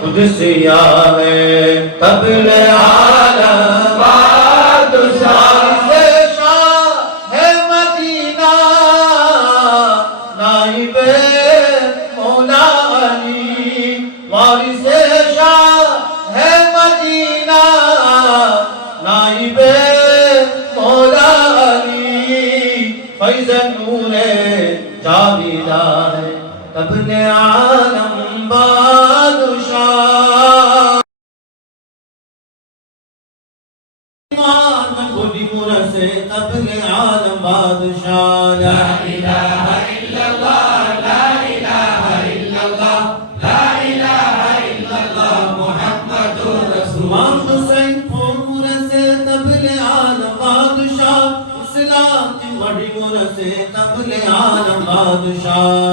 قدسیہ ہے قبل عالم بادشاہ شاہ ہے مدینہ نائب مولا علی وارث شاہ ہے مدینہ نائب مولا علی فیض نور جاویدہ ہے قبل عالم بادشاہ ایمان گھڑی مرسے قبل عالم بادشاہ لا الہ الا اللہ لا الہ الا اللہ لا الہ الا اللہ محمد رسول اللہ حسین کو مرسے قبل عالم بادشاہ اسلام کی گھڑی مرسے قبل عالم بادشاہ